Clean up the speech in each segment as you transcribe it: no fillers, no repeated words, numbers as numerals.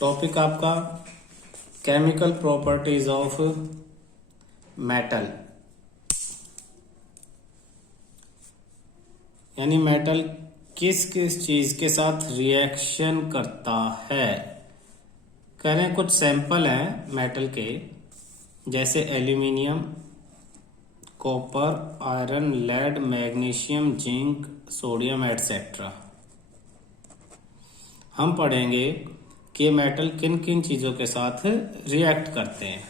Topic आपका chemical properties of metal, यानी metal किस किस चीज के साथ रिएक्शन करता है। कह रहे हैं कुछ सैंपल हैं मेटल के, जैसे aluminium, copper, iron, lead, magnesium, zinc, sodium etcetera. हम पढ़ेंगे कि मेटल किन किन चीजों के साथ रिएक्ट करते हैं।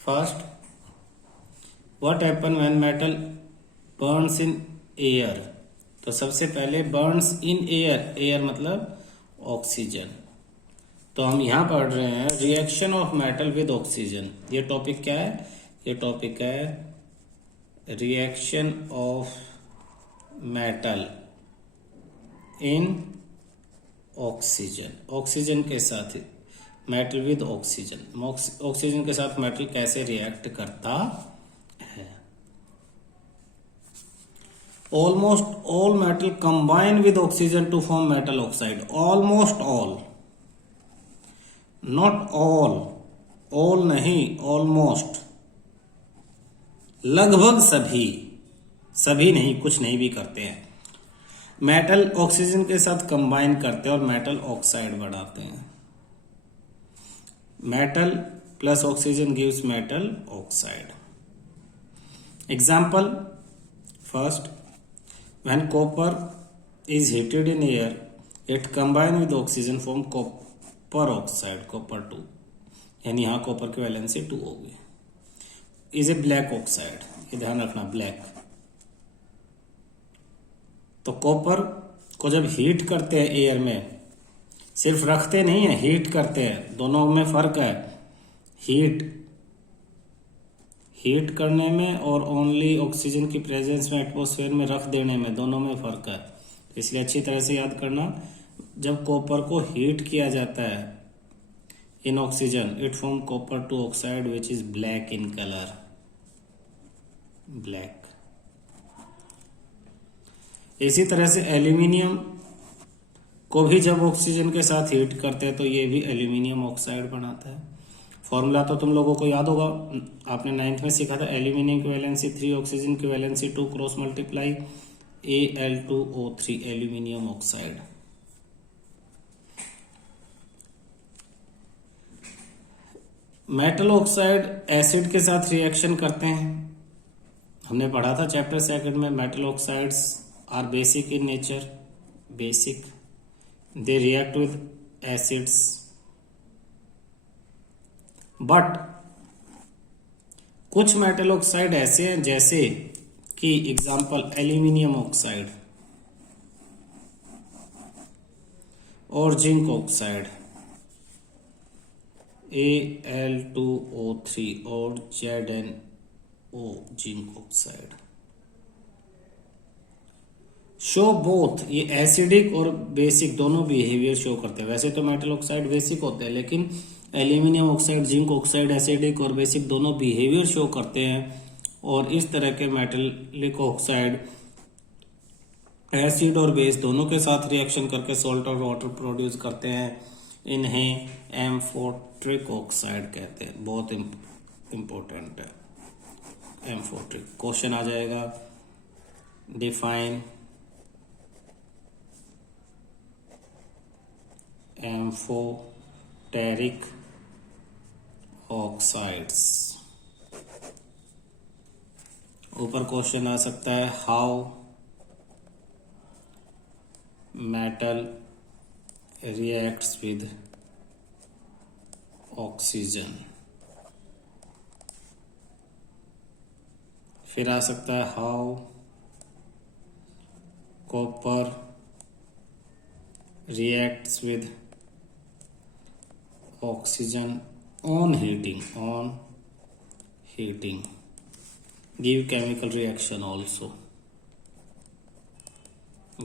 First, what happen when metal Burns in air. तो सबसे पहले बर्न्स इन एयर, एयर मतलब ऑक्सीजन। तो हम यहां पढ़ रहे हैं reaction of metal with oxygen. ये टॉपिक क्या है? ये टॉपिक है reaction of metal in oxygen. Oxygen के साथ मेटल विद ऑक्सीजन, ऑक्सीजन के साथ मेटल कैसे रिएक्ट करता है। Almost all metal combine with oxygen to form metal oxide. Almost all, not all, all नहीं, ऑलमोस्ट, लगभग सभी, सभी नहीं, कुछ नहीं भी करते हैं, मेटल ऑक्सीजन के साथ कंबाइन करते हैं और मेटल ऑक्साइड बनाते हैं। Metal plus oxygen gives metal oxide. Example, first, when copper is heated in air it combine with oxygen form copper oxide, copper 2, यानी यहां कॉपर की वैलेंसी 2 होगी। इज ए ब्लैक ऑक्साइड, ये ध्यान रखना, ब्लैक। तो कॉपर को जब हीट करते हैं एयर में, सिर्फ रखते नहीं है, हीट करते हैं, दोनों में फर्क है। हीट करने में और ओनली ऑक्सीजन की प्रेजेंस में एटमॉस्फेयर में रख देने में, दोनों में फर्क है। इसलिए अच्छी तरह से याद करना, जब कॉपर को हीट किया जाता है in oxygen, it form copper 2 oxide which is black in colour, black. इसी तरह से एल्यूमिनियम को भी जब ऑक्सीजन के साथ हीट करते हैं तो ये भी एल्यूमिनियम ऑक्साइड बनाता है। फॉर्मूला तो तुम लोगों को याद होगा, आपने 9th में सीखा था। एल्यूमिनियम की वैलेंसी 3, ऑक्सीजन की valency 2, cross multiply Al2O3, aluminium oxide. Metal oxide acid के साथ रिएक्शन करते हैं। हमने पढ़ा था चैप्टर 2 में, metal oxides are basic in nature, basic, they react with acids, but कुछ मेटल ऑक्साइड ऐसे हैं, जैसे कि एग्जांपल एल्यूमिनियम ऑक्साइड और जिंक ऑक्साइड Al2O3 और ZnO, zinc oxide. Show both, ये एसिडिक और बेसिक दोनों बिहेवियर शो करते हैं। वैसे तो मेटल ऑक्साइड बेसिक होते हैं, लेकिन aluminium oxide, zinc oxide acidic और बेसिक दोनों बिहेवियर शो करते हैं। और इस तरह के मेटलिक ऑक्साइड एसिड और बेस दोनों के साथ रिएक्शन करके सॉल्ट और वाटर प्रोड्यूस करते हैं। इन्हें एम्फोट्रिक ऑक्साइड कहते हैं। बहुत इंपॉर्टेंट है एम्फोट्रिक। क्वेश्चन आ जाएगा, डिफाइन एम्फोटेरिक ऑक्साइड्स। ऊपर क्वेश्चन आ सकता है, how metal reacts with oxygen. फिर आ सकता है, how copper reacts with oxygen on heating, give chemical reaction also,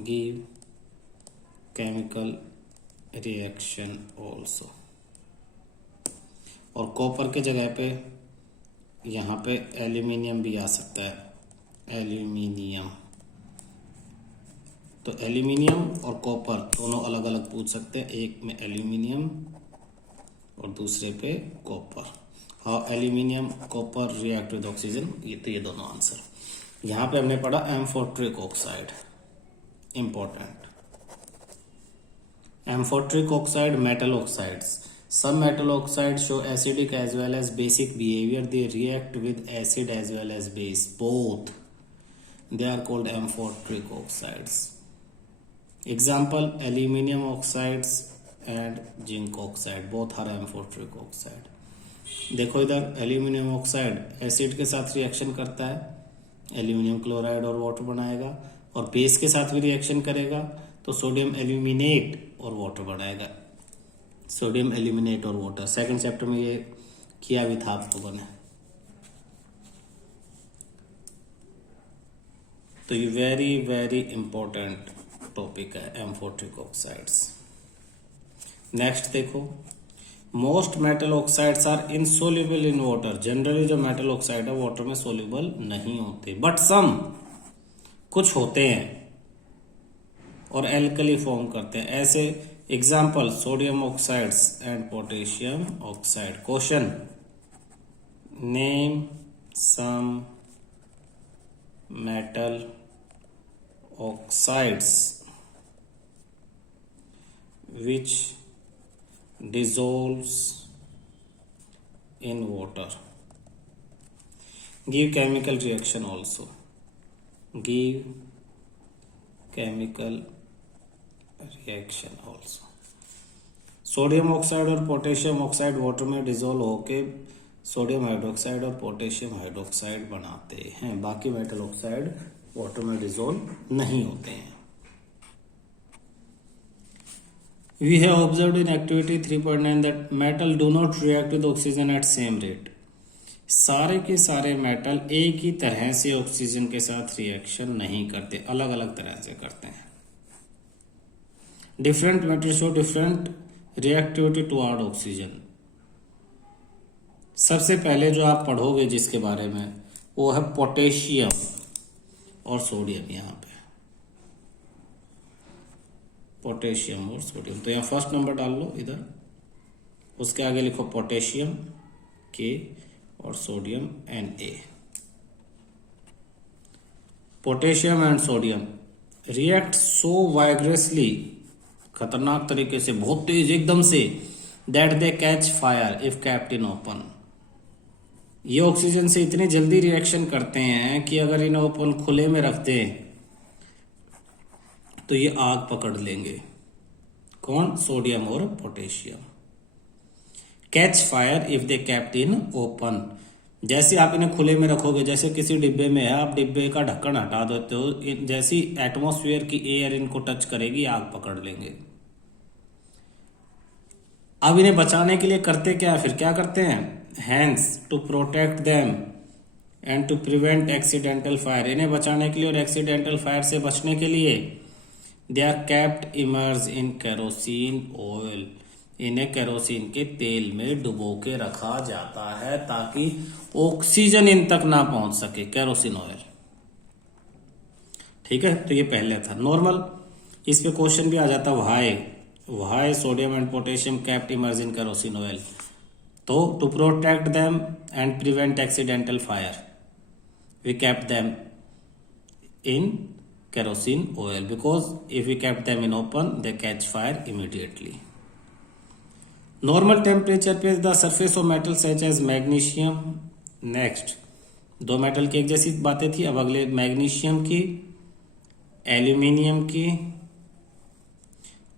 give chemical reaction also। और कॉपर के जगह पे यहाँ पे एल्यूमिनियम भी आ सकता है, एल्यूमिनियम तो एल्यूमिनियम और कॉपर दोनों अलग अलग पूछ सकते हैं, एक में एल्यूमिनियम और दूसरे पे copper. How aluminium copper react with oxygen, ये दोनों आंसर। यहाँ पे हमने पढ़ा amphoteric oxide, important. Amphoteric oxide, metal oxides. Some metal oxides show acidic as well as basic behavior. They react with acid as well as base, both. They are called amphoteric oxides. Example: aluminium oxides and zinc oxide, both are amphoteric oxide. देखो इधर aluminium oxide acid के साथ reaction करता है, aluminium chloride और water बनाएगा, और base के साथ भी रिएक्शन करेगा तो सोडियम एल्यूमिनेट और वाटर बनाएगा। सोडियम एल्यूमिनेट और वाटर, सेकंड चैप्टर में ये किया भी था आप लोगों ने। तो ये वेरी वेरी इंपॉर्टेंट टॉपिक है एम्फोट्रिक ऑक्साइड्स। नेक्स्ट देखो, most metal oxides are insoluble in water. Generally जो मेटल ऑक्साइड है वाटर में सोल्यूबल नहीं होते, बट सम कुछ होते हैं और एल्कली फॉर्म करते हैं। ऐसे example sodium oxides and potassium oxide. Question, name some metal oxides which dissolves in water. Give chemical reaction also. Give chemical reaction also. Sodium oxide और पोटेशियम ऑक्साइड वाटर में dissolve होके sodium hydroxide और potassium hydroxide बनाते हैं। बाकी metal oxide water में dissolve नहीं होते हैं। We have observed in activity 3.9 that metal do not react with oxygen at same rate. सारे के सारे मेटल एक ही तरह से ऑक्सीजन के साथ रिएक्शन नहीं करते, अलग अलग तरह से करते हैं। Different metal show different reactivity toward oxygen. सबसे पहले जो आप पढ़ोगे जिसके बारे में वो है पोटेशियम और सोडियम। यहाँ पे पोटेशियम और सोडियम, तो यहाँ फर्स्ट नंबर डाल लो इधर, उसके आगे लिखो पोटेशियम के और sodium Na। Potassium and sodium react so vigorously, खतरनाक तरीके से, बहुत तेज एकदम से, that they catch fire if kept in open. ये ऑक्सीजन से इतनी जल्दी रिएक्शन करते हैं कि अगर इन्हें ओपन खुले में रखते हैं तो ये आग पकड़ लेंगे। कौन? सोडियम और potassium. Catch fire if they kept in open, जैसे आप इन्हें खुले में रखोगे, जैसे किसी डिब्बे में है, आप डिब्बे का ढक्कन हटा देते हो, जैसी एटमॉस्फेयर की एयर इनको टच करेगी आग पकड़ लेंगे। अब इन्हें बचाने के लिए करते क्या, फिर क्या करते हैं? Hence to protect them and to prevent accidental fire. इन्हें बचाने के लिए और एक्सीडेंटल फायर से बचने के लिए they are kept immerse in kerosene oil. इन्हें केरोसिन के तेल में डुबो के रखा जाता है ताकि ऑक्सीजन इन तक ना पहुंच सके, केरोसिन ऑयल। ठीक है, तो ये पहले था नॉर्मल। इस पे क्वेश्चन भी आ जाता, why sodium and potassium kept immerse in kerosene oil. तो to protect them and prevent accidental fire we kept them in kerosene oil, because if we kept them in open they catch fire immediately. Normal temperature पे the surface of metal such as magnesium। next, दो metal की एक जैसी बातें थी, अब अगले magnesium की, एल्यूमिनियम की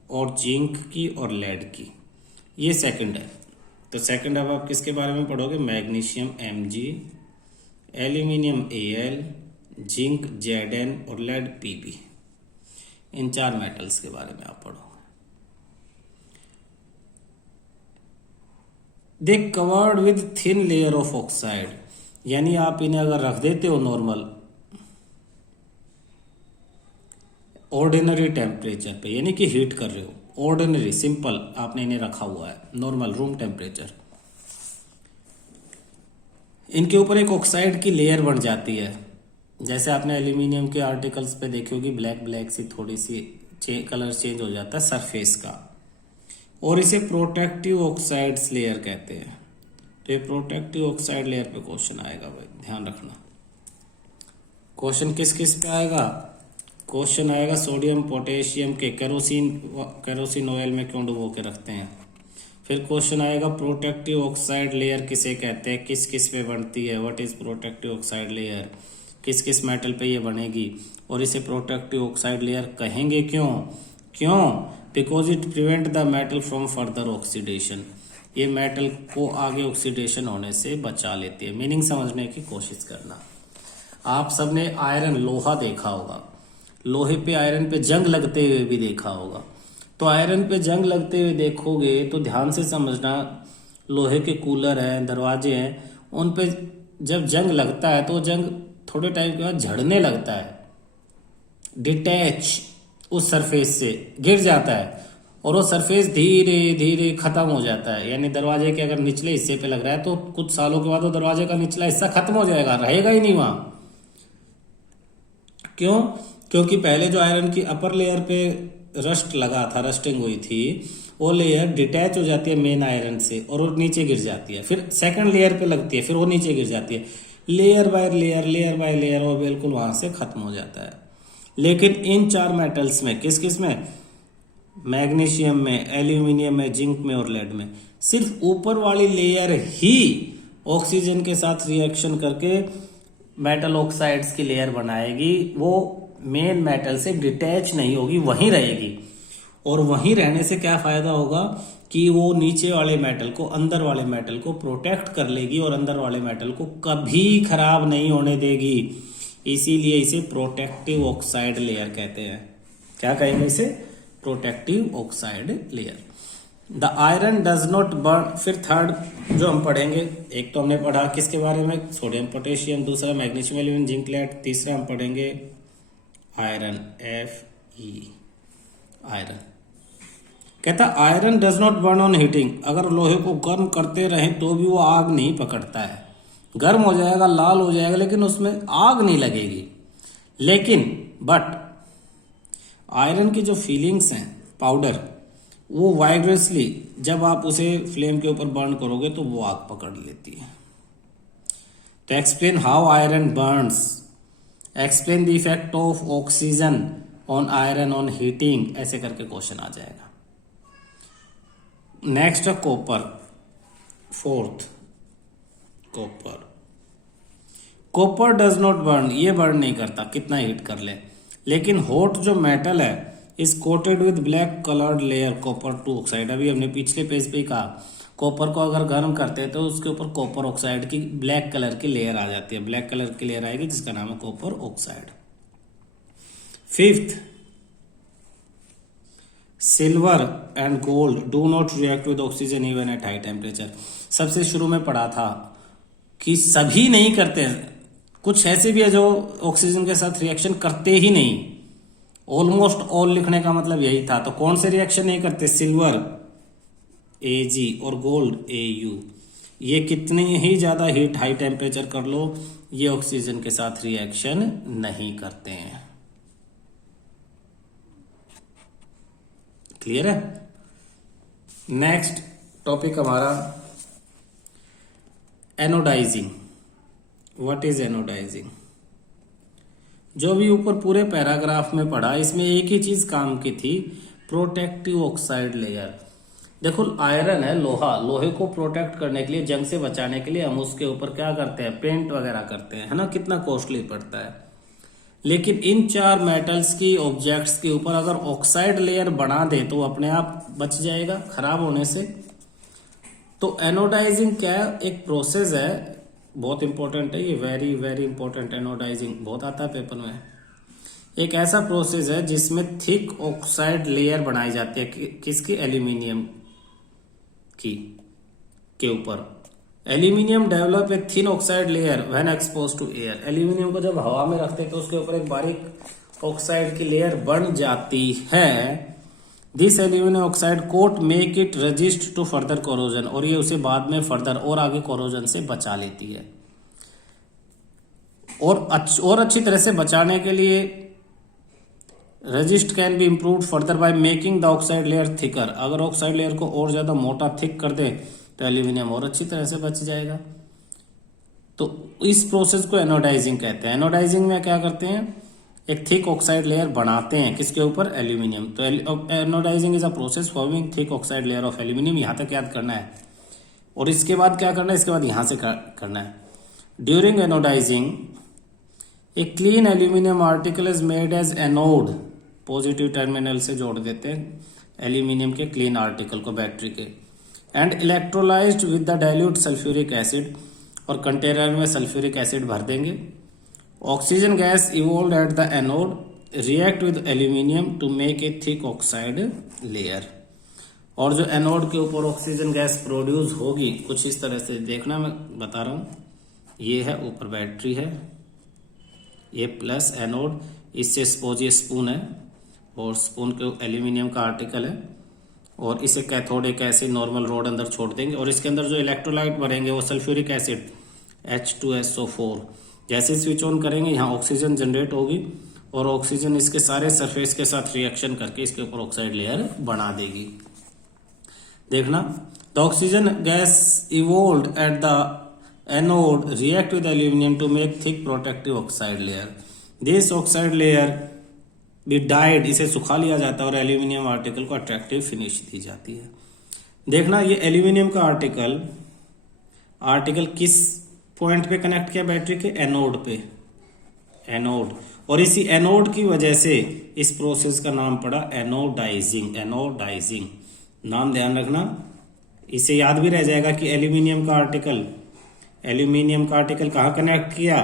और जिंक की और लेड की। ये सेकंड है, तो सेकंड अब आप किसके बारे में पढ़ोगे? Magnesium Mg, aluminium Al, zinc Zn और लेड Pb। इन चार मेटल्स के बारे में आप पढ़ोगे। दे covered with thin layer of oxide, यानी आप इन्हें अगर रख देते हो नॉर्मल ऑर्डिनरी टेम्परेचर पे, यानी कि हीट कर रहे हो, ऑर्डिनरी सिंपल आपने इन्हें रखा हुआ है नॉर्मल रूम टेम्परेचर, इनके ऊपर एक ऑक्साइड की लेयर बन जाती है जैसे आपने एल्यूमिनियम के आर्टिकल्स पे देखी होगी, ब्लैक ब्लैक सी थोड़ी सी कलर चेंज हो जाता है सरफेस का, और इसे प्रोटेक्टिव ऑक्साइड्स लेयर कहते हैं। तो ये प्रोटेक्टिव ऑक्साइड लेयर पे क्वेश्चन आएगा भाई, ध्यान रखना। क्वेश्चन किस किस पे आएगा? क्वेश्चन आएगा सोडियम पोटेशियम के केरोसिन ऑयल में क्यों डुबो के रखते हैं। फिर क्वेश्चन आएगा प्रोटेक्टिव ऑक्साइड लेयर किसे कहते हैं, किस किस पे बनती है, what is protective oxide layer, किस किस मेटल पे ये बनेगी, और इसे प्रोटेक्टिव ऑक्साइड लेयर कहेंगे क्यों? Because it prevent the metal from further oxidation. ये मेटल को आगे ऑक्सीडेशन होने से बचा लेती है। मीनिंग समझने की कोशिश करना। आप सबने आयरन लोहा देखा होगा, लोहे पे आयरन पे जंग लगते हुए भी देखा होगा। तो आयरन पे जंग लगते हुए देखोगे तो ध्यान से समझना, लोहे के कूलर हैं, दरवाजे हैं, उन पे जब जंग लगता है तो जंग थोड़े टाइम के बाद झड़ने लगता है, डिटैच उस सरफेस से गिर जाता है, और वो सरफेस धीरे धीरे खत्म हो जाता है। यानी दरवाजे के अगर निचले हिस्से पे लग रहा है तो कुछ सालों के बाद वो दरवाजे का निचला हिस्सा खत्म हो जाएगा, रहेगा ही नहीं वहां। क्यों? क्योंकि पहले जो आयरन की अपर लेयर पे रस्ट लगा था, रस्टिंग हुई थी, वो लेयर डिटैच हो जाती है मेन आयरन से और वो नीचे गिर जाती है। फिर सेकंड लेयर पे लगती है, फिर वो नीचे गिर जाती है, लेयर बाय लेयर, और बिल्कुल वहां से खत्म हो जाता है। लेकिन इन चार मेटल्स में, किस किस में? मैग्नीशियम में, एल्यूमिनियम में, जिंक में और लेड में, सिर्फ ऊपर वाली लेयर ही ऑक्सीजन के साथ रिएक्शन करके मेटल ऑक्साइड्स की लेयर बनाएगी। वो मेन मेटल से डिटैच नहीं होगी, वहीं रहेगी। और वहीं रहने से क्या फायदा होगा कि वो नीचे वाले मेटल को, अंदर वाले मेटल को प्रोटेक्ट कर लेगी और अंदर वाले मेटल को कभी खराब नहीं होने देगी। इसीलिए इसे प्रोटेक्टिव ऑक्साइड लेयर कहते हैं। क्या कहेंगे इसे? Protective oxide layer. The iron does not burn. फिर थर्ड जो हम पढ़ेंगे, एक तो हमने पढ़ा किसके बारे में, सोडियम पोटेशियम, दूसरा मैग्नीशियम एल्यूमिनियम जिंक लेड, तीसरा हम पढ़ेंगे आयरन, Fe, आयरन। कहता iron does not burn on heating. अगर लोहे को गर्म करते रहें तो भी वो आग नहीं पकड़ता है। गर्म हो जाएगा, लाल हो जाएगा, लेकिन उसमें आग नहीं लगेगी। लेकिन बट आयरन की जो फीलिंग्स हैं, पाउडर, वो वाइब्रेसली जब आप उसे फ्लेम के ऊपर बर्न करोगे तो वो आग पकड़ लेती है। तो explain how iron Burns, explain the effect of oxygen on iron on heating, ऐसे करके क्वेश्चन आ जाएगा। Next copper, fourth copper. Copper does not burn, ये बर्न नहीं करता कितना हीट कर ले, लेकिन हॉट जो मेटल है is coated with black coloured layer copper 2 oxide. अभी हमने पिछले पेज पे ही कहा, कॉपर को अगर गर्म करते हैं तो उसके ऊपर कॉपर ऑक्साइड की ब्लैक कलर की लेयर आ जाती है, ब्लैक कलर की लेयर आएगी जिसका नाम है copper oxide. Fifth, silver and gold do not react with oxygen even at high temperature. सबसे शुरू में पढ़ा था कि सभी नहीं करते, कुछ ऐसे भी है जो ऑक्सीजन के साथ रिएक्शन करते ही नहीं। ऑलमोस्ट ऑल लिखने का मतलब यही था। तो कौन से रिएक्शन नहीं करते? सिल्वर Ag और गोल्ड Au। ये कितनी ही ज्यादा हीट, हाई टेम्परेचर कर लो, ये ऑक्सीजन के साथ रिएक्शन नहीं करते हैं। क्लियर है? नेक्स्ट टॉपिक हमारा एनोडाइजिंग। What is anodising? जो भी ऊपर पूरे पैराग्राफ में पढ़ा, इसमें एक ही चीज काम की थी, प्रोटेक्टिव ऑक्साइड लेयर। देखो आयरन है, लोहा, लोहे को प्रोटेक्ट करने के लिए, जंग से बचाने के लिए हम उसके ऊपर क्या करते हैं? पेंट वगैरह करते हैं, है ना? कितना कॉस्टली पड़ता है। लेकिन इन चार मेटल्स की, ऑब्जेक्ट्स के ऊपर अगर ऑक्साइड लेयर बना दे तो अपने आप बच जाएगा खराब होने से। तो एनोडाइजिंग क्या है? एक प्रोसेस है, बहुत इंपॉर्टेंट है ये, वेरी वेरी इंपॉर्टेंट। एनोडाइजिंग बहुत आता है पेपर में। एक ऐसा प्रोसेस है जिसमें थिक ऑक्साइड लेयर बनाई जाती है, किसकी? एल्यूमिनियम की के ऊपर। Aluminium develop a thin oxide layer when expose to air. Aluminium को जब हवा में रखते हैं तो उसके ऊपर एक बारीक ऑक्साइड की लेयर बन जाती है। This aluminium oxide coat make it resist to further corrosion, और ये उसे बाद में फर्दर और आगे कोरोजन से बचा लेती है। और अच्छी तरह से बचाने के लिए resist can be improved further by making the oxide layer thicker. अगर ऑक्साइड लेयर को और ज़्यादा मोटा थिक कर दें तो एल्यूमिनियम और अच्छी तरह से बच जाएगा। तो इस प्रोसेस को एनोडाइजिंग कहते हैं। एनोडाइजिंग में क्या करते हैं, एक थिक ऑक्साइड लेयर बनाते हैं किसके ऊपर, एल्यूमिनियम। तो anodising is a process forming thick oxide layer of aluminium. यहाँ तक याद करना है। और इसके बाद क्या करना है, इसके बाद यहाँ से करना है। During anodising a clean aluminium article is made as anode. Positive terminal से जोड़ देते हैं एल्यूमिनियम के क्लीन आर्टिकल को बैटरी के। And electrolysed with the dilute sulphuric acid, और कंटेनर में सल्फ्यूरिक एसिड भर देंगे। Oxygen gas evolve at the anode react with aluminium to make a thick oxide layer. और जो एनोड के ऊपर ऑक्सीजन गैस प्रोड्यूस होगी कुछ इस तरह से, देखना मैं बता रहा हूँ। ये है ऊपर बैटरी है, ये प्लस एनोड, इससे सपोज ये स्पून है और स्पून के एल्यूमिनियम का आर्टिकल है, और इसे कैथोडिक ऐसे नॉर्मल रोड अंदर छोड़ देंगे। और इसके अंदर जो इलेक्ट्रोलाइट भरेंगे वो सल्फ्यूरिक एसिड H2SO4। जैसे स्विच ऑन करेंगे यहाँ ऑक्सीजन जनरेट होगी और ऑक्सीजन इसके सारे सरफेस के साथ रिएक्शन करके इसके ऊपर ऑक्साइड लेयर बना देगी। देखना, the oxygen gas evolved at the anode react with aluminium to make thick protective oxide layer. This oxide layer be dyed, इसे सुखा लिया जाता है और एल्यूमिनियम आर्टिकल को अट्रैक्टिव फिनिश दी जाती है। देखना, ये एल्यूमिनियम का आर्टिकल किस पॉइंट पे कनेक्ट किया, बैटरी के एनोड पे, एनोड। और इसी एनोड की वजह से इस प्रोसेस का नाम पड़ा एनोडाइजिंग। एनोडाइजिंग नाम ध्यान रखना, इसे याद भी रह जाएगा कि एल्यूमिनियम का आर्टिकल कहाँ कनेक्ट किया।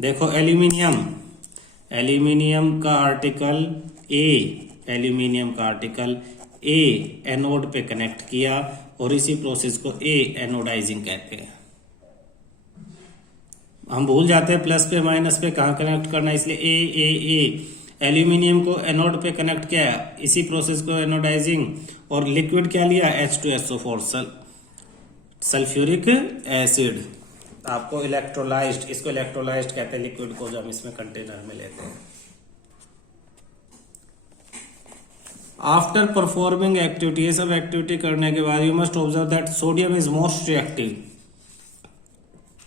देखो एल्यूमिनियम का आर्टिकल ए एनोड पे कनेक्ट किया और इसी प्रोसेस को एनोडाइजिंग कहते हैं। हम भूल जाते हैं प्लस पे माइनस पे कहाँ कनेक्ट करना, इसलिए ए एल्यूमिनियम को एनोड पे कनेक्ट किया, इसी प्रोसेस को एनोडाइजिंग। और लिक्विड क्या लिया, H2SO4 सल्फ्यूरिक एसिड। आपको इलेक्ट्रोलाइज्ड, इसको इलेक्ट्रोलाइज्ड कहते हैं लिक्विड को, जो हम इसमें कंटेनर में लेते हैं। आफ्टर परफॉर्मिंग एक्टिविटी, ये सब एक्टिविटी करने के बाद you must observe that sodium is most reactive.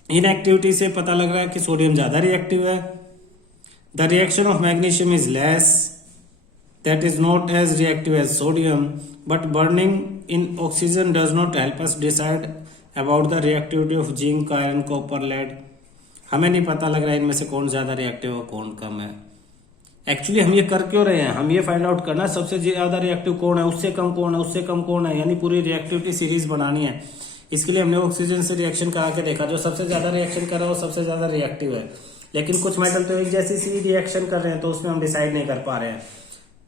In activity से पता लग रहा है कि सोडियम ज्यादा रिएक्टिव है। The reaction of magnesium is less, that is not as reactive as sodium, but burning in oxygen does not help us decide about the reactivity of zinc, iron, copper, lead. हमें नहीं पता लग रहा है इनमें से कौन ज्यादा रिएक्टिव और कौन कम है। एक्चुअली हम ये कर क्यों रहे हैं, हम ये फाइंड आउट करना सबसे ज्यादा रिएक्टिव कौन है, उससे कम कौन है, उससे कम कौन है, यानी पूरी रिएक्टिविटी सीरीज बनानी है। इसके लिए हमने ऑक्सीजन से रिएक्शन करा के देखा, जो सबसे ज्यादा रिएक्शन कर रहा है वो सबसे ज्यादा रिएक्टिव है। लेकिन कुछ मेटल तो एक जैसी सी रिएक्शन कर रहे हैं, तो उसमें हम डिसाइड नहीं कर पा रहे हैं।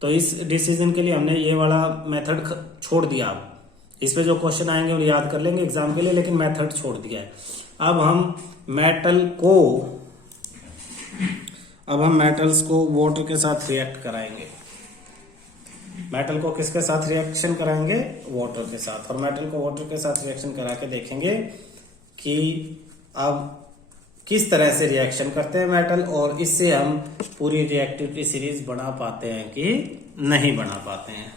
तो इस डिसीजन के लिए हमने ये वाला मेथड छोड़ दिया। इस पे जो क्वेश्चन आएंगे वो याद कर लेंगे एग्जाम के लिए, लेकिन मेथड छोड़ दिया है। अब हम मेटल्स को वाटर के साथ रिएक्ट कराएंगे। मेटल को किसके साथ रिएक्शन कराएंगे, वाटर के साथ। और मेटल को वाटर के साथ रिएक्शन करा के देखेंगे कि अब किस तरह से रिएक्शन करते हैं मेटल, और इससे हम पूरी रिएक्टिविटी सीरीज बना पाते हैं कि नहीं बना पाते हैं।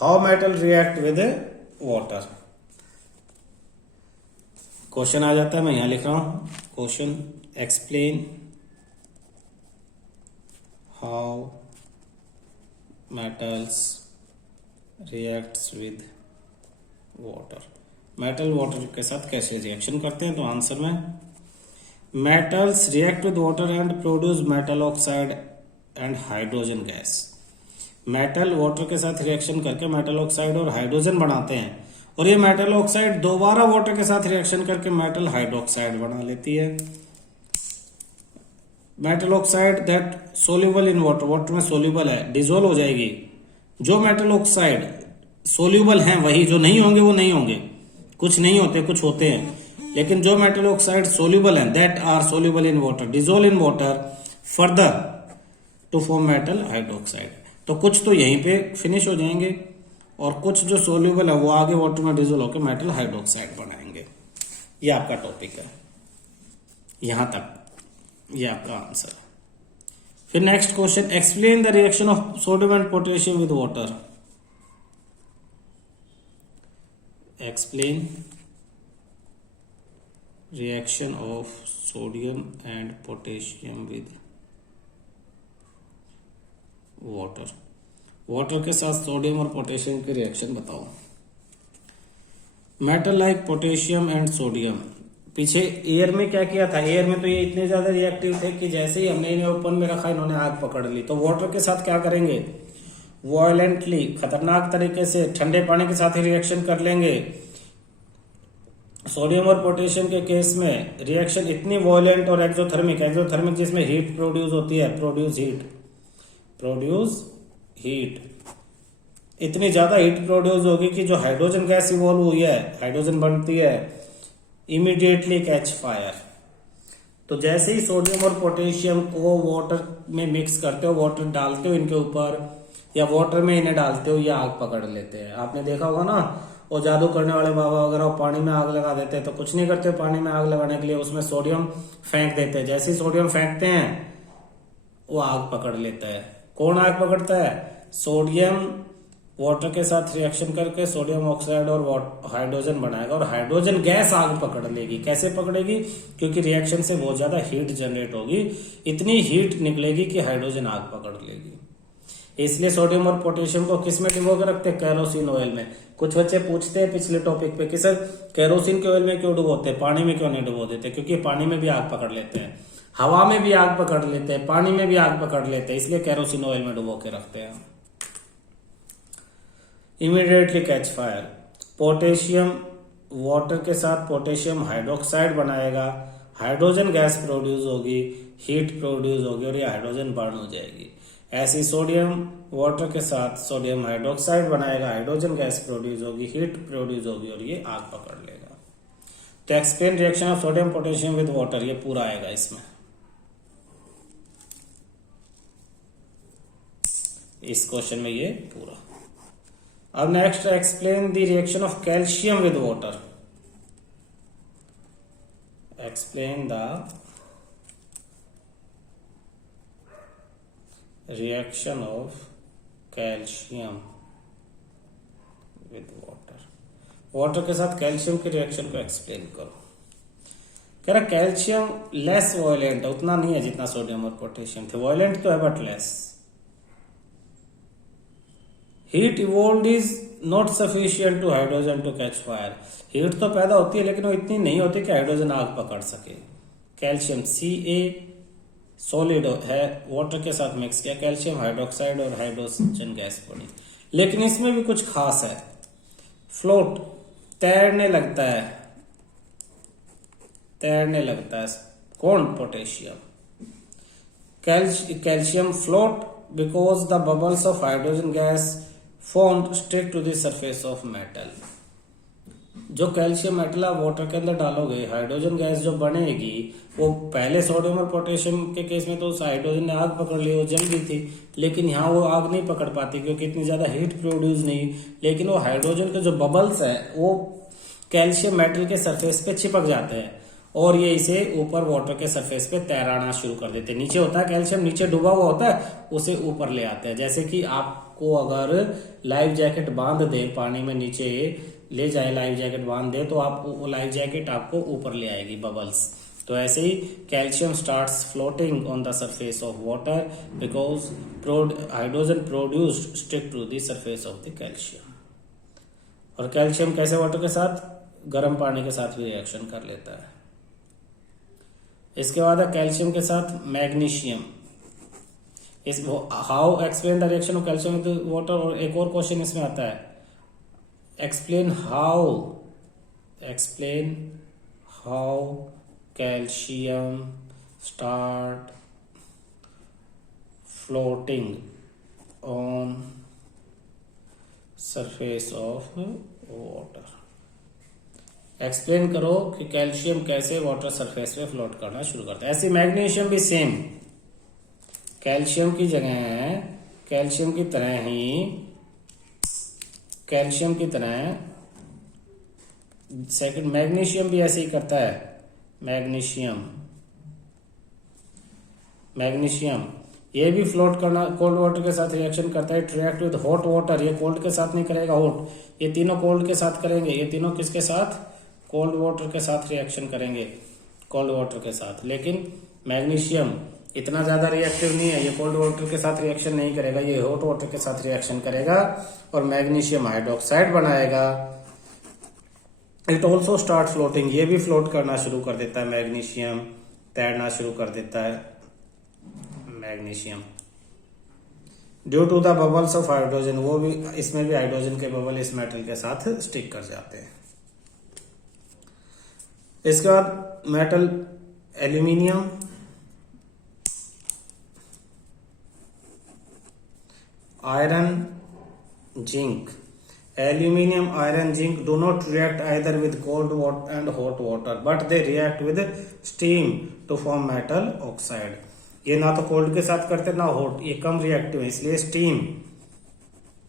How metal react with water. Question आ जाता है, मैं यहां लिख रहा हूं question, explain how metals reacts with water। Metal water के साथ कैसे रिएक्शन करते हैं, तो आंसर में metals react with water and produce metal oxide and hydrogen gas. Metal water के साथ रिएक्शन करके मेटल ऑक्साइड और हाइड्रोजन बनाते हैं, और ये मेटल ऑक्साइड दोबारा वाटर के साथ रिएक्शन करके मेटल हाइड्रोक्साइड बना लेती है। Metal oxide that soluble in water, water में सोल्यूबल है, डिजोल्व हो जाएगी। जो मेटल ऑक्साइड सोल्यूबल हैं वही, जो नहीं होंगे वो नहीं होंगे। कुछ नहीं होते, कुछ होते हैं। लेकिन जो मेटल ऑक्साइड सोल्यूबल हैं, that are soluble in water, dissolve in water further to form metal hydroxide. तो कुछ तो यहीं पे फिनिश हो जाएंगे, और कुछ जो सोल्यूबल है वो आगे वाटर में डिजोल्व होकर मेटल हाइड्रोक्साइड बनाएंगे। ये आपका टॉपिक है। यहां तक ये आपका आंसर है। फिर next question, explain the reaction of sodium and potassium with water. Explain reaction of sodium and potassium with water. Water के साथ सोडियम और पोटेशियम की रिएक्शन बताओ। Metal like potassium and sodium, पीछे एयर में क्या किया था, एयर में तो ये इतने ज्यादा रिएक्टिव थे कि जैसे ही हमने इन्हें ओपन में रखा इन्होंने आग पकड़ ली। तो वाटर के साथ क्या करेंगे, वायलेंटली खतरनाक तरीके से ठंडे पानी के साथ ही रिएक्शन कर लेंगे। सोडियम और पोटेशियम के केस में रिएक्शन इतनी वायलेंट और एक्सोथर्मिक, एक्सोथर्मिक जिसमें हीट प्रोड्यूस होती है, प्रोड्यूस हीट, इतनी ज्यादा हीट प्रोड्यूस होगी कि जो हाइड्रोजन गैस इवॉल्व हुई है, हाइड्रोजन बनती है, इमीडिएटली कैच फायर। तो जैसे ही सोडियम और पोटेशियम को वाटर में मिक्स करते हो, वाटर डालते हो इनके ऊपर या वाटर में इन्हें डालते हो, ये आग पकड़ लेते हैं। आपने देखा होगा ना, वो जादू करने वाले बाबा वगैरह वो पानी में आग लगा देते हैं। तो कुछ नहीं करते पानी में आग लगाने के लिए, उसमें सोडियम फेंक देते हैं। जैसे ही सोडियम फेंकते हैं वो आग पकड़ लेता है। कौन आग पकड़ता है, सोडियम वाटर के साथ रिएक्शन करके सोडियम ऑक्साइड और हाइड्रोजन बनाएगा और हाइड्रोजन गैस आग पकड़ लेगी। कैसे पकड़ेगी, क्योंकि रिएक्शन से बहुत ज्यादा हीट जनरेट होगी, इतनी हीट निकलेगी कि हाइड्रोजन आग पकड़ लेगी। इसलिए सोडियम और पोटेशियम को किस में डुबो के रखते हैं, कैरोसिन ऑयल में। कुछ बच्चे पूछते हैं पिछले टॉपिक पे कि सर कैरोसिन के ऑयल में क्यों डुबोते हैं, पानी में क्यों नहीं डुबो देते, क्योंकि पानी में भी आग पकड़ लेते हैं, हवा में भी आग पकड़ लेते हैं, पानी में भी आग पकड़ लेते हैं, इसलिए कैरोसिन ऑयल में डुबो के रखते हैं। Immediately catch fire, potassium water के साथ पोटेशियम हाइड्रोक्साइड बनाएगा, हाइड्रोजन गैस प्रोड्यूस होगी, हीट प्रोड्यूस होगी और ये हाइड्रोजन बर्न हो जाएगी। ऐसे सोडियम वाटर के साथ सोडियम हाइड्रोक्साइड बनाएगा, हाइड्रोजन गैस प्रोड्यूस होगी, हीट प्रोड्यूस होगी और ये आग पकड़ लेगा। तो explain reaction of sodium potassium with water, ये पूरा आएगा इसमें, इस क्वेश्चन में ये पूरा। अब next, explain the reaction of calcium with water. Explain the reaction of calcium with water. Water के साथ कैल्शियम की रिएक्शन को एक्सप्लेन करो। कह रहा कैल्शियम लेस वायलेंट है, उतना नहीं है जितना सोडियम और पोटेशियम थे, वायलेंट तो है but less. Heat evolved is not sufficient to hydrogen to catch fire. Heat तो पैदा होती है लेकिन वो इतनी नहीं होती कि हाइड्रोजन आग पकड़ सके। कैल्शियम Ca सॉलिड है, वाटर के साथ मिक्स किया, कैल्शियम हाइड्रोक्साइड और हाइड्रोजन गैस बनी। लेकिन इसमें भी कुछ खास है, फ्लोट तैरने लगता है, तैरने लगता है। कौन, potassium. Calcium float because the bubbles of hydrogen gas formed stick to the surface of metal। जो कैल्शियम मेटल आप वाटर के अंदर डालोगे, हाइड्रोजन गैस जो बनेगी वो पहले सोडियम और पोटेशियम के केस में तो उस हाइड्रोजन ने आग पकड़ ली, वो जल गई थी, लेकिन यहाँ वो आग नहीं पकड़ पाती क्योंकि इतनी ज्यादा हीट प्रोड्यूस नहीं। लेकिन वो हाइड्रोजन के जो बबल्स है वो कैल्शियम मेटल के सरफेस पे चिपक जाते हैं और ये इसे ऊपर वाटर के सरफेस पे तैराना शुरू कर देते हैं। नीचे होता है कैल्शियम, नीचे डूबा हुआ होता है, उसे ऊपर ले आते हैं। जैसे कि आपको अगर लाइफ जैकेट बांध दे, पानी में नीचे ले जाए, लाइफ जैकेट बांध दे, तो आप वो लाइफ जैकेट आपको ऊपर ले आएगी, बबल्स। तो ऐसे ही calcium starts floating on the surface of water because hydrogen produced stick to the surface of the calcium. और कैल्शियम कैसे वाटर के साथ, गर्म पानी के साथ भी रिएक्शन कर लेता है। इसके बाद है कैल्शियम के साथ मैग्नीशियम। इस how explain the reaction of calcium with water. और एक और क्वेश्चन इसमें आता है, explain how calcium start floating on surface of water. Explain करो कि कैल्शियम कैसे वाटर सरफेस पे फ्लोट करना शुरू करता है। ऐसे मैग्नीशियम भी सेम कैल्शियम की जगह है, कैल्शियम की तरह ही, कैल्शियम की तरह सेकंड मैग्नीशियम भी ऐसे ही करता है। मैग्नीशियम मैग्नीशियम, ये भी फ्लोट करना, कोल्ड वाटर के साथ रिएक्शन करता है। रिएक्ट विद हॉट वाटर, ये कोल्ड के साथ नहीं करेगा, हॉट, ये तीनों कोल्ड के साथ करेंगे। ये तीनों किसके साथ? कोल्ड वाटर के साथ रिएक्शन करेंगे, कोल्ड वाटर के साथ। लेकिन मैग्नीशियम इतना ज्यादा रिएक्टिव नहीं है, ये कोल्ड वाटर के साथ रिएक्शन नहीं करेगा, ये हॉट वाटर के साथ रिएक्शन करेगा और मैग्नीशियम हाइड्रोक्साइड बनाएगा। इट ऑल्सो स्टार्ट फ्लोटिंग, ये भी फ्लोट करना शुरू कर देता है, मैग्नीशियम तैरना शुरू कर देता है magnesium. Due to the bubbles of hydrogen, वो भी, इसमें भी हाइड्रोजन के बबल इस मेटल के साथ स्टिक कर जाते हैं। इसके बाद metal aluminium, iron, zinc. Aluminium, iron, zinc do not react either with cold water and hot water, but they react with steam to form metal oxide. ये ना तो कोल्ड के साथ करते ना हॉट, ये कम रिएक्टिव है, इसलिए स्टीम,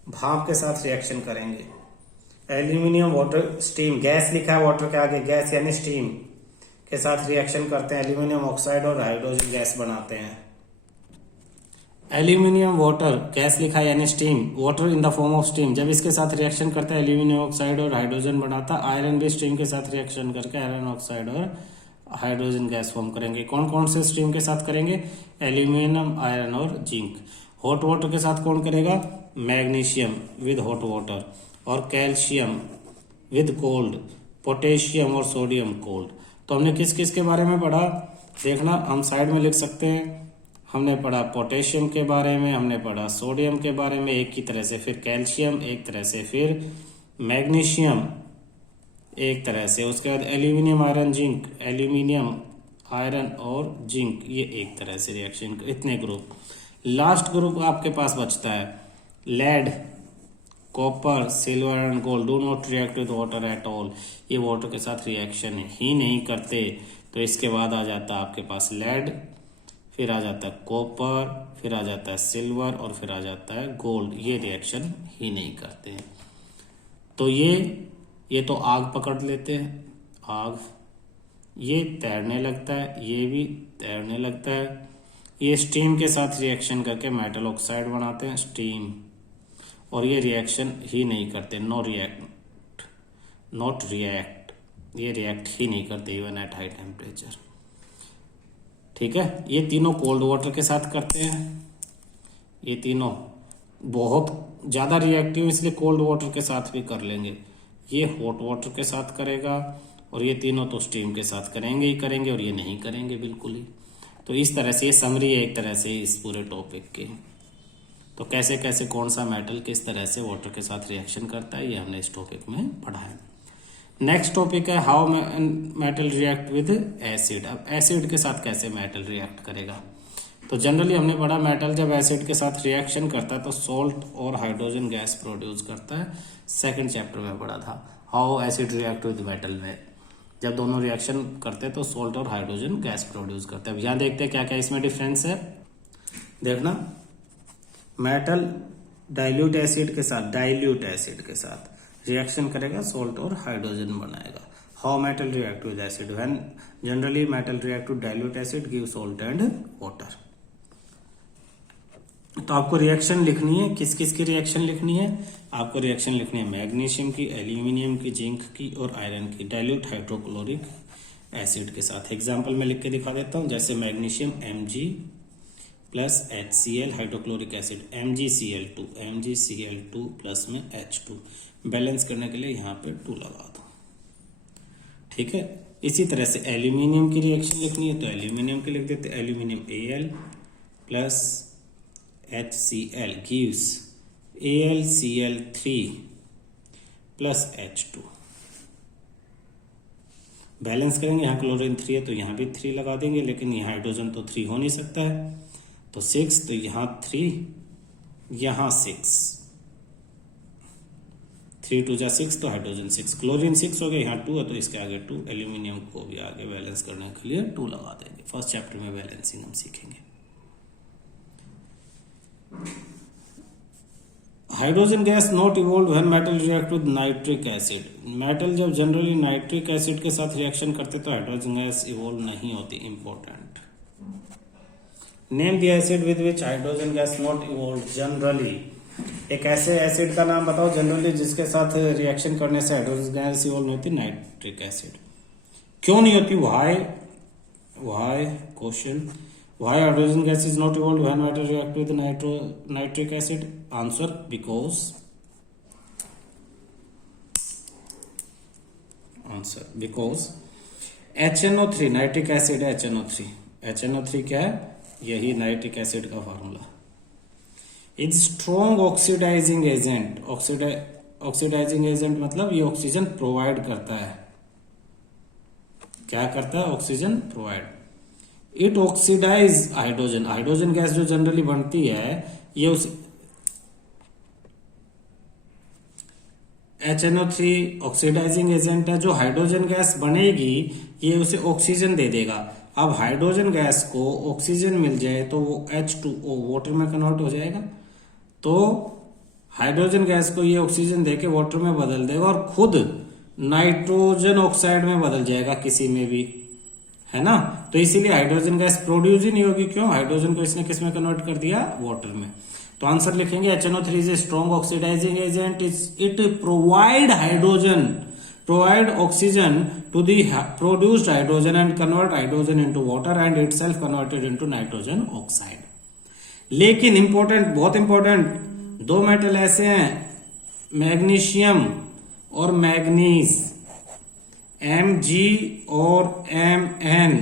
भाप के साथ रिएक्शन करेंगे। एल्यूमिनियम, वाटर, स्टीम, गैस लिखा है वाटर के आगे, गैस यानी स्टीम के साथ रिएक्शन करते हैं, एल्यूमिनियम ऑक्साइड और हाइड्रोजन गैस बनाते हैं। एल्यूमिनियम वाटर, गैस लिखा है यानी steam, water in the form of steam, जब इसके साथ रिएक्शन करता है एल्यूमिनियम ऑक्साइड और हाइड्रोजन बनाता है। आयरन भी स्टीम के साथ रिएक्शन करके आयरन ऑक्साइड और हाइड्रोजन गैस फॉर्म करेंगे। कौन कौन से स्टीम के साथ करेंगे? एल्यूमिनियम, आयरन और जिंक। हॉट वाटर के साथ कौन करेगा? मैग्नीशियम विद हॉट वाटर, और कैल्शियम विद कोल्ड, पोटेशियम और सोडियम कोल्ड। तो हमने किस किस के बारे में पढ़ा, देखना हम साइड में लिख सकते हैं। हमने पढ़ा पोटेशियम के बारे में, हमने पढ़ा सोडियम के बारे में एक ही तरह से, फिर कैल्शियम एक तरह से, फिर मैग्नीशियम एक तरह से, उसके बाद aluminium, iron, zinc, aluminium, iron और जिंक, ये एक तरह से रिएक्शन, इतने ग्रुप। लास्ट ग्रुप आपके पास बचता है lead, copper, silver and gold do not react with water at all, ये वाटर के साथ रिएक्शन ही नहीं करते। तो इसके बाद आ जाता है आपके पास लेड, फिर आ जाता है कॉपर, फिर आ जाता है सिल्वर और फिर आ जाता है गोल्ड, ये रिएक्शन ही नहीं करते हैं। तो ये तो आग पकड़ लेते हैं, आग, ये तैरने लगता है, ये भी तैरने लगता है, ये स्टीम के साथ रिएक्शन करके मेटल ऑक्साइड बनाते हैं, स्टीम, और ये रिएक्शन ही नहीं करते, नॉट रिएक्ट, ये रिएक्ट ही नहीं करते इवन एट हाई टेम्परेचर। ठीक है, ये तीनों कोल्ड वाटर के साथ करते हैं, ये तीनों बहुत ज़्यादा रिएक्टिव इसलिए कोल्ड वाटर के साथ भी कर लेंगे। ये हॉट वाटर के साथ करेगा और ये तीनों तो स्टीम के साथ करेंगे ही करेंगे, और ये नहीं करेंगे बिल्कुल ही। तो इस तरह से ये समरी है एक तरह से इस पूरे टॉपिक की। तो कैसे कैसे कौन सा मेटल किस तरह से वाटर के साथ रिएक्शन करता है, ये हमने इस टॉपिक में पढ़ा है। नेक्स्ट टॉपिक है how metal react with acid. अब एसिड के साथ कैसे मेटल रिएक्ट करेगा, तो जनरली हमने पढ़ा मेटल जब एसिड के साथ रिएक्शन करता है तो सॉल्ट और हाइड्रोजन गैस प्रोड्यूस करता है। सेकंड चैप्टर में पढ़ा था how acid react with metal में, जब दोनों रिएक्शन करते हैं तो सॉल्ट और हाइड्रोजन गैस प्रोड्यूस करते हैं। अब यहाँ देखते हैं क्या क्या इसमें डिफरेंस है। देखना, मेटल डाइल्यूट एसिड के साथ रिएक्शन करेगा, सॉल्ट और हाइड्रोजन बनाएगा। How metal react with acid, when generally metal react with dilute acid give salt and water. तो आपको रिएक्शन लिखनी है, किस किस की रिएक्शन लिखनी है, आपको रिएक्शन लिखनी है मैग्नीशियम की, एल्यूमिनियम की, जिंक की और आयरन की डाइल्यूट हाइड्रोक्लोरिक एसिड के साथ। एग्जाम्पल में लिख के दिखा देता हूं, जैसे magnesium Mg plus HCl, hydrochloric acid MgCl2 plus में H2, बैलेंस करने के लिए यहाँ पे 2 लगा दो। ठीक है, इसी तरह से एल्यूमिनियम की रिएक्शन लिखनी है तो एल्यूमिनियम की लिख देते, aluminium Al plus HCl gives AlCl3 plus H2, balance करेंगे, यहाँ क्लोरीन 3 है तो यहाँ भी 3 लगा देंगे, लेकिन यहाँ हाइड्रोजन तो 3 हो नहीं सकता है तो 6, तो यहाँ 3, यहाँ 6, 3 2 जा 6 तो हाइड्रोजन 6, क्लोरीन 6 हो गया, यहाँ 2 है तो इसके आगे 2, एल्यूमिनियम को भी आगे बैलेंस करने के लिए 2 लगा देंगे। फर्स्ट चैप्टर में बैलेंसिंग हम सीखेंगे। Hydrogen gas not evolve when metal react with nitric acid. Metal जब जनरली नाइट्रिक एसिड के साथ रिएक्शन करते तो हाइड्रोजन गैस इवॉल्व नहीं होती, important. Name the acid with which hydrogen gas not evolve generally. एक ऐसे एसिड का नाम बताओ जनरली जिसके साथ रिएक्शन करने से हाइड्रोजन गैस इवॉल्व नहीं होती। Nitric acid. क्यों नहीं होती? Why question, why hydrogen gas is not evolve when metal react with nitric acid? Answer because HNO3 nitric acid है। HNO3 क्या है? यही नाइट्रिक एसिड का formula. Is strong oxidising agent. Oxidising agent मतलब ये ऑक्सीजन प्रोवाइड करता है। क्या करता है? Oxygen provide. It oxidise hydrogen. Hydrogen gas जो जनरली बनती है ये उस HNO3 ऑक्सीडाइजिंग एजेंट है। जो हाइड्रोजन गैस बनेगी ये उसे ऑक्सीजन दे देगा। अब हाइड्रोजन गैस को ऑक्सीजन मिल जाए तो वो H2O वाटर में कन्वर्ट हो जाएगा। तो हाइड्रोजन गैस को ये ऑक्सीजन देके वाटर में बदल देगा और खुद नाइट्रोजन ऑक्साइड में बदल जाएगा किसी में भी, है ना। तो इसीलिए हाइड्रोजन गैस प्रोड्यूस ही नहीं होगी। क्यों? हाइड्रोजन को इसने किस में कन्वर्ट कर दिया? वाटर में। तो आंसर लिखेंगे HNO3 is a strong oxidising agent. It provide oxygen to the produced hydrogen and convert hydrogen into water and itself converted into nitrogen oxide. लेकिन इंपॉर्टेंट, बहुत इंपॉर्टेंट, दो मेटल ऐसे हैं मैग्नीशियम और मैग्नीज, Mg और Mn,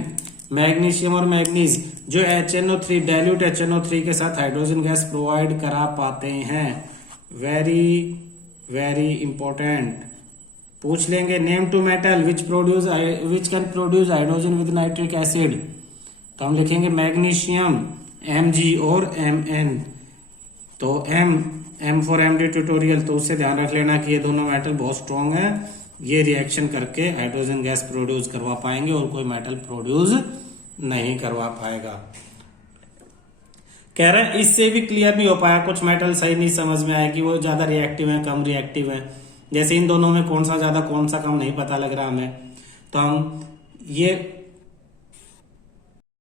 magnesium और manganese, जो HNO3 dilute HNO3 के साथ हाइड्रोजन गैस प्रोवाइड करा पाते हैं। Very very important. पूछ लेंगे name two metal which can produce hydrogen with nitric acid. तो हम लिखेंगे मैग्नीशियम, Mg और Mn। तो M फॉर MD ट्यूटोरियल, तो उससे ध्यान रख लेना कि ये दोनों मेटल बहुत स्ट्रॉन्ग है। ये रिएक्शन करके हाइड्रोजन गैस प्रोड्यूस करवा पाएंगे और कोई मेटल प्रोड्यूस नहीं करवा पाएगा। कह रहे हैं इससे भी क्लियर नहीं हो पाया, कुछ मेटल सही नहीं समझ में आया कि वो ज्यादा रिएक्टिव है कम रिएक्टिव है। जैसे इन दोनों में कौन सा ज्यादा कौन सा कम नहीं पता लग रहा हमें। तो हम ये